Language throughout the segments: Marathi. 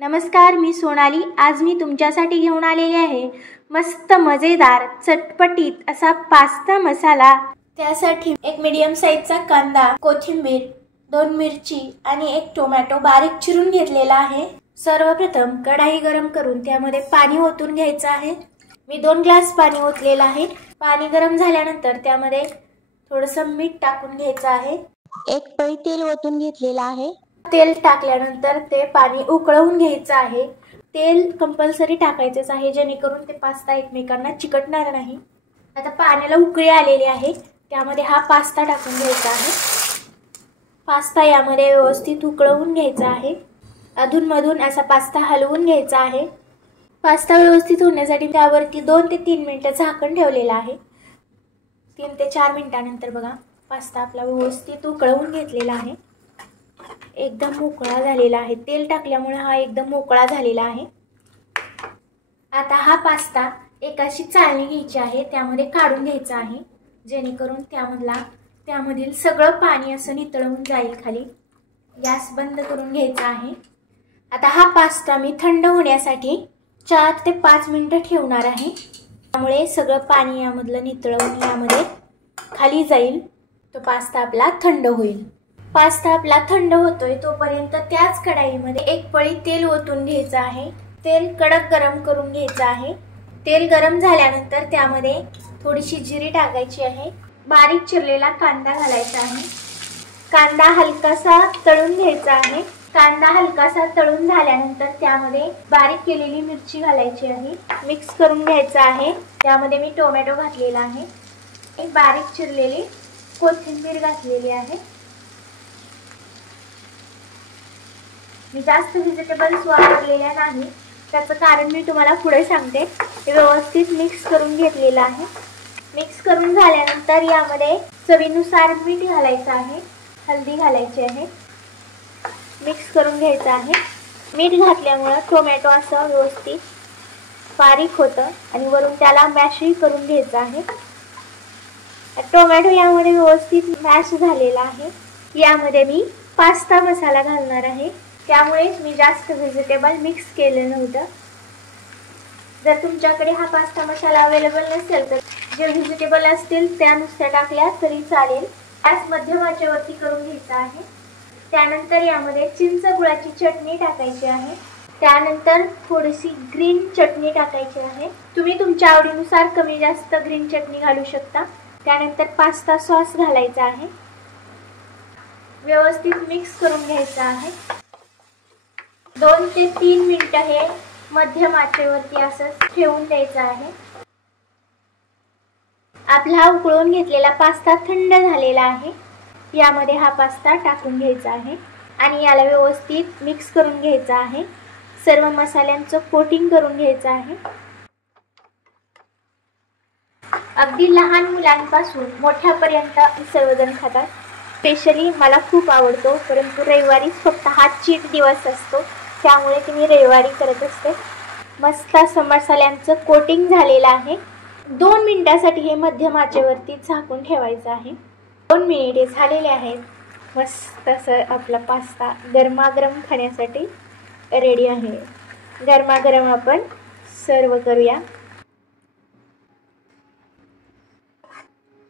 नमस्कार, मी सोनाली। आज मी तुमच्यासाठी घेऊन आलेली आहे मस्त मजेदार चटपटीत असा पास्ता मसाला। त्यासाठी एक मीडियम साईजचा कांदा, कोथिंबीर, 2 मिरची आणि 1 टोमॅटो बारीक चिरून घेतलेला आहे। सर्वप्रथम कढाई गरम करून त्यामध्ये पाणी ओतून घ्यायचं आहे। मी 2 ग्लास पाणी ओतलेलं आहे। पाणी गरम झाल्यानंतर त्यामध्ये थोडंसं मीठ टाकून घ्यायचं आहे। 1 पळी तेल ओतून घेतलेलं आहे। तेल टाकल्यानंतर ते पाणी उकळवून घ्यायचं आहे। तेल कंपल्सरी टाकायचंच आहे जेणेकरून ते पास्ता एकमेकांना चिकटणार नाही। आता पाण्याला उकळी आलेली आहे, त्यामध्ये हा पास्ता टाकून घ्यायचा आहे। पास्ता यामध्ये व्यवस्थित उकळवून घ्यायचा आहे। अधूनमधून असा पास्ता हलवून घ्यायचा आहे। पास्ता व्यवस्थित होण्यासाठी त्यावरती 2 ते 3 मिनिटं झाकण ठेवलेलं आहे। 3 ते 4 मिनिटांनंतर बघा पास्ता आपला व्यवस्थित उकळवून घेतलेला आहे। एकदम मोकळा झालेला आहे। तेल टाकल्यामुळे हा एकदम मोकळा झालेला आहे। आता हा पास्ता एक अशी चाळणी घ्यायची आहे, त्यामध्ये काढून घ्यायचा आहे जेणेकरून त्यामधील सगळं पाणी असं नितळून जाईल खाली। गॅस बंद करून घ्यायचा आहे। आता हा पास्ता मी थंड होण्यासाठी 4 ते 5 मिनिटं ठेवणार आहे, त्यामुळे सगळं पाणी यामधलं नितळून यामध्ये खाली जाईल। तो पास्ता आपला थंड होईल। पास्ता आपला थंड होतोय तोपर्यंत त्याच कढाईमध्ये 1 पळी तेल ओतून घ्यायचं आहे। तेल कडक गरम करून घ्यायचं आहे। तेल गरम झाल्यानंतर त्यामध्ये थोडीशी जिरी टाकायची आहे। बारीक चिरलेला कांदा घालायचा आहे। कांदा हलकासा तळून घ्यायचा आहे। कांदा हलकासा तळून झाल्यानंतर त्यामध्ये बारीक केलेली मिरची घालायची आहे। मिक्स करून घ्यायचं आहे। त्यामध्ये मी टोमॅटो घातलेला आहे। एक बारीक चिरलेली कोथिंबीर घातलेली आहे। मी जास्त व्हेजिटेबल्स वापरलेल्या नाही, त्याचं कारण मी तुम्हाला पुढे सांगते। हे व्यवस्थित मिक्स करून घेतलेलं आहे। मिक्स करून झाल्यानंतर यामध्ये चवीनुसार मीठ घालायचं आहे, हळदी घालायची आहे। मिक्स करून घ्यायचं आहे। मीठ घातल्यामुळे टोमॅटो असं व्यवस्थित बारीक होतं आणि वरून त्याला मॅशही करून घ्यायचं आहे। टोमॅटो यामध्ये व्यवस्थित मॅश झालेला आहे। यामध्ये मी पास्ता मसाला घालणार आहे, त्यामुळे मी जास्त व्हेजिटेबल मिक्स केलं नव्हतं। जर तुमच्याकडे हा पास्ता मसाला अवेलेबल नसेल तर जे व्हेजिटेबल असतील त्या नुसत्या टाकल्या तरी चालेल। गॅस मध्यम आचेवरती करून घ्यायचा आहे। त्यानंतर यामध्ये चिंच गुळाची चटणी टाकायची आहे। त्यानंतर थोडीशी ग्रीन चटणी टाकायची आहे। तुम्ही तुमच्या आवडीनुसार कमी जास्त ग्रीन चटणी घालू शकता। त्यानंतर पास्ता सॉस घालायचा आहे। व्यवस्थित मिक्स करून घ्यायचं आहे। 2 ते 3 मिनिटं हे मध्यम आचेवरती असं ठेवून द्यायचं आहे। आपला उकळून घेतलेला पास्ता थंड झालेला आहे। यामध्ये हा पास्ता टाकून घ्यायचा आहे आणि याला व्यवस्थित मिक्स करून घ्यायचं आहे। सर्व मसाल्यांचं कोटिंग करून घ्यायचं आहे। अगदी लहान मुलांपासून मोठ्यापर्यंत सर्वजण खातात। स्पेशली मला खूप आवडतो, परंतु रविवारी फक्त हा चीट दिवस असतो, त्यामुळे मी रविवारी करत असते। मस्त असं मसाल्यांचं कोटिंग झालेलं आहे। 2 मिनिटांसाठी हे मध्यम आचेवरती झाकून ठेवायचं आहे। 2 मिनिटे झालेले आहेत। मस्त असं आपला पास्ता गरमागरम खाण्यासाठी रेडी आहे। गरमागरम आपण सर्व करूया।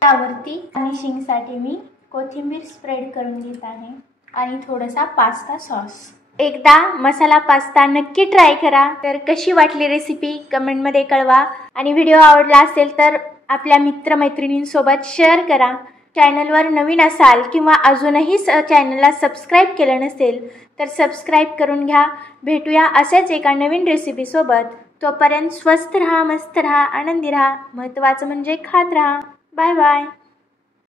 त्यावरती गार्निशिंगसाठी मी कोथिंबीर स्प्रेड करून घेत आहे आणि थोडासा पास्ता सॉस। एकदा मसाला पास्ता नक्की ट्राय करा। तर कशी वाटली रेसिपी कमेंटमध्ये कळवा आणि व्हिडिओ आवडला असेल तर आपल्या मित्रमैत्रिणींसोबत शेअर करा। चॅनलवर नवीन असाल किंवा अजूनही चॅनलला सबस्क्राईब केलं नसेल तर सबस्क्राईब करून घ्या। भेटूया असेच एका नवीन रेसिपीसोबत। तोपर्यंत स्वस्थ रहा, मस्त रहा, आनंदी रहा, महत्त्वाचं म्हणजे खात रहा। Bye bye.